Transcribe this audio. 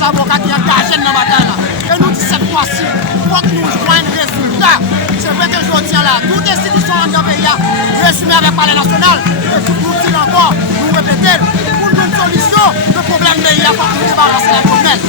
des avocats qui engagent dans la bataille. Et nous disons cette fois-ci, il faut que nous joignons un résultat. C'est vrai que je tiens là, toute institution dans le pays, résumé avec le palais national, et tout nous dit encore, nous répétons, pour une solution, le problème pays, il faut que nous débarrasser la commune.